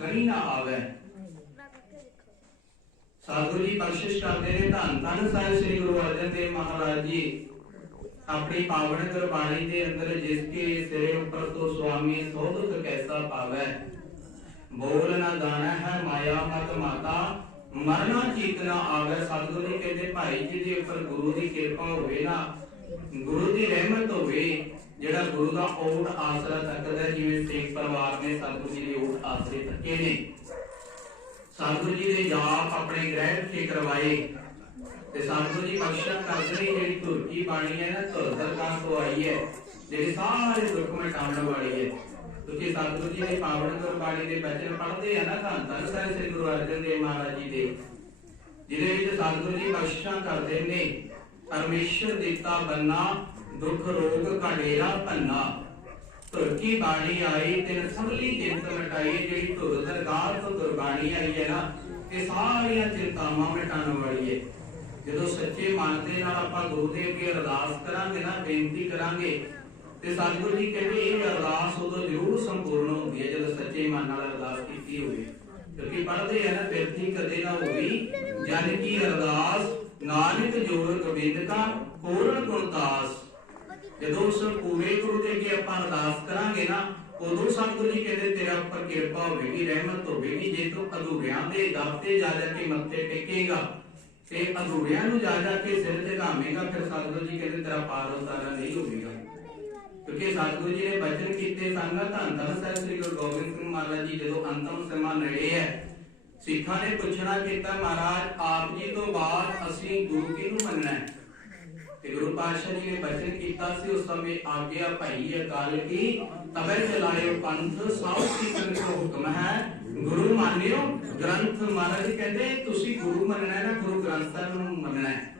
ਗਣੀ ਨਾ ਆਵੇ ਸਤਿਗੁਰੂ ਜੀ ਬਖਸ਼ਿਸ਼ ਕਰਦੇ ਨੇ ਧੰਨ ਧੰਨ ਸਾਹਿਬ ਸ੍ਰੀ ਗੁਰੂ ਅਰਜਨ ਦੇਵ ਮਹਾਰਾਜ ਜੀ। ਆਪਣੀ ਪਾਵਨ ਗੁਰਬਾਣੀ ਦੇ ਅੰਦਰ ਜਿਸ ਕੇ ਸਿਰੇ ਉੱਪਰ ਤੋਂ ਸੁਆਮੀ ਸੋ ਕੈਸਾ ਪਾਵੈ। ਬੋਲ ਨਾ ਦਾਣਾ ਹੈ ਮਾਇਆ ਮਤ ਮਾਤਾ, ਮਰਨਾ ਚੀਤ ਨਾ ਆਵੇ। ਸਤਿਗੁਰੂ ਜੀ ਕਹਿੰਦੇ, ਭਾਈ ਜੀ ਦੇ ਉੱਪਰ ਗੁਰੂ ਦੀ ਕਿਰਪਾ ਹੋਵੇ ਨਾ, ਗੁਰੂ ਦੀ ਰਹਿਮਤ ਹੋਵੇ, ਜਿਹੜਾ ਗੁਰੂ ਦਾ ਓਟ ਆਸਰਾ ਤੱਕਦਾ ਜਿਵੇਂ ਸਿੱਖ ਪਰਿਵਾਰ ਨੇ ਸਤਿਗੁਰੂ ਜੀ ਦੇ ਤੱਕੇ ਨੇ। ਸਤਿਗੁਰੂ ਜੀ ਦੇ ਜਾਪ ਆਪਣੇ ਗ੍ਰਹਿ ਵਿਖੇ ਕਰਵਾਏ ਤੇ ਸਤਿਗੁਰੂ ਜੀ ਬਖਸ਼ਣ ਕਰਦੇ ਜਿਹੜੀ ਤੁਰਕੀ ਬਾਣੀ ਹੈ ਨਾ ਤੁਰਦਰ ਕਾਂ ਤੋਂ ਆਈ ਹੈ, ਜਿਹੜੀ ਸਾਰੇ ਦੁੱਖ ਮਿਟਾਉਣ ਵਾਲੀ ਹੈ। ਕਿਉਂਕਿ ਸਤਿਗੁਰੂ ਜੀ ਨੇ ਪਾਵਨ ਗੁਰਬਾਣੀ ਦੇ ਬਚਨ ਪੜ੍ਹਦੇ ਆ ਨਾ, ਧੰਨ ਧੰਨ ਸਾਹਿਬ ਸ੍ਰੀ ਗੁਰੂ ਅਰਜਨ ਦੇਵ ਮਹਾਰਾਜ ਜੀ ਦੇ, ਜਿਹਦੇ ਵਿੱਚ ਸਤਿਗੁਰੂ ਜੀ ਬਖਸ਼ਿਸ਼ਾਂ ਕਰਦੇ ਨੇ, ਪਰਮੇਸ਼ਰ ਦਿੱਤਾ ਬੰਨਾ, ਦੁੱਖ ਰੋਗ ਘੜੇਰਾ ਭੰਨਾ। ਤੁਰਕੀ ਬਾਣੀ ਆਈ ਤੇ ਸਭਲੀ ਜਿੰਤ ਮਿਟਾਈ ਜਿਹੜੀ ਧੁਰ ਦਰਗਾਹ ਤੋਂ ਗੁਰਬਾਣੀ ਆਈ ਹੈ ਨਾ ਇਹ ਸਾਰੀਆਂ ਚਿੰਤਾਵਾਂ ਮਿਟਾਉਣ ਵਾਲੀ ਹੈ। ਜਦੋਂ ਸੱਚੇ ਮਨ ਦੇ ਨਾਲ ਆਪਾਂ ਗੁਰੂ ਦੇ ਅੱਗੇ ਅਰਦਾਸ ਕਰਾਂਗੇ ਨਾ, ਬੇਨਤੀ ਕਰਾਂਗੇ, ਤੇ ਸਤਿਗੁਰੂ ਜੀ ਕਹਿੰਦੇ ਇਹ ਅਰਦਾਸ ਉਦੋਂ ਜ਼ਰੂਰ ਸੰਪੂਰਨ ਹੁੰਦੀ ਹੈ, ਜਦੋਂ ਸੱਚੇ ਮਨ ਨਾਲ ਅਰਦਾਸ ਕੀਤੀ ਹੋਵੇ। ਕਿਉਂਕਿ ਪੜ੍ਹਦੇ ਆ ਨਾ ਬਿਰਤੀ ਕਦੇ ਨਾ ਹੋਈ, ਜਨ ਕੀ ਅਰਦਾਸ ਨਾਨਕ ਜੋੜ ਗੋਬਿੰਦ ਕਾ, ਪੂਰਨ ਗੁਣਦਾਸ ਜਦੋਂ ਉਸ ਪੂਰੇ ਗੁਰੂ ਦੇ ਅੱਗੇ ਆਪਾਂ ਅਰਦਾਸ ਕਰਾਂਗੇ ਨਾ, ਉਦੋਂ ਸਤਿਗੁਰੂ ਜੀ ਕਹਿੰਦੇ, ਤੇਰਾ ਉੱਪਰ ਕਿਰਪਾ ਹੋਵੇਗੀ, ਰਹਿਮਤ ਹੋਵੇਗੀ, ਜੇ ਤੂੰ ਅਧੂਰਿਆਂ ਦੇ ਦਰ ਤੇ ਜਾ ਜਾ ਕੇ ਮੱਥੇ ਟੇਕੇਗਾ ਤੇ ਅਧੂਰਿਆਂ ਨੂੰ ਜਾ ਜਾ ਕੇ ਸਿਰ ਝੁਕਾਵੇਂਗਾ ਫਿਰ ਸਤਿਗੁਰੂ ਜੀ ਕਹਿੰਦੇ, ਤੇਰਾ ਪਾਰ ਉਤਾਰਾ ਨਹੀਂ ਹੋਵੇਗਾ। ਕਿਉਂਕਿ ਸਤਿਗੁਰੂ ਜੀ ਨੇ ਬਚਨ ਕੀਤੇ ਸਨ ਧੰਨ ਧੰਨ ਸਾਹਿਬ ਸ੍ਰੀ ਗੁਰੂ ਗੋਬਿੰਦ ਸਿੰਘ ਮਹਾਰਾਜ ਜੀ, ਜਦੋਂ ਅੰਤਮ ਸਮਾਂ ਨੇੜੇ ਹੈ। ਸਿੱਖਾਂ ਨੇ ਪੁੱਛਣਾ ਕੀਤਾ, ਮਹਾਰਾਜ, ਆਪ ਜੀ ਤੋਂ ਬਾਅਦ ਅਸੀਂ ਗੁਰੂ ਕਿਹਨੂੰ ਮੰਨਣਾ ਹੈ? ਤੇ ਗੁਰੂ ਪਾਤਸ਼ਾਹ ਜੀ ਨੇ ਬਚਨ ਕੀਤਾ ਸੀ, ਉਸ ਸਮੇਂ ਆਗਿਆ ਭਾਈ ਅਕਾਲ ਕੀ ਤਬੈ ਚਲਾਇਓ ਪੰਥ ਸਾਉ ਸਿੱਖਣ ਕੋ ਹੁਕਮ ਹੈ। ਗੁਰੂ ਮਾਨਿਓ, ਗ੍ਰੰਥ ਮਹਾਰਾਜ ਜੀ ਕਹਿੰਦੇ, ਤੁਸੀਂ ਗੁਰੂ ਮੰਨਣਾ ਹੈ ਨਾ, ਗੁਰੂ ਗ੍ਰੰਥਾਂ ਨੂੰ ਮੰਨਣਾ ਹੈ।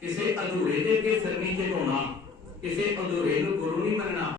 ਕਿਸੇ ਅਧੂਰੇ ਦੇ ਅੱਗੇ ਸਿਰ ਝੁਕਾਉਣਾ, ਕਿਸੇ ਅਧੂਰੇ ਨੂੰ ਗੁਰੂ ਨਹੀਂ ਮੰਨਣਾ।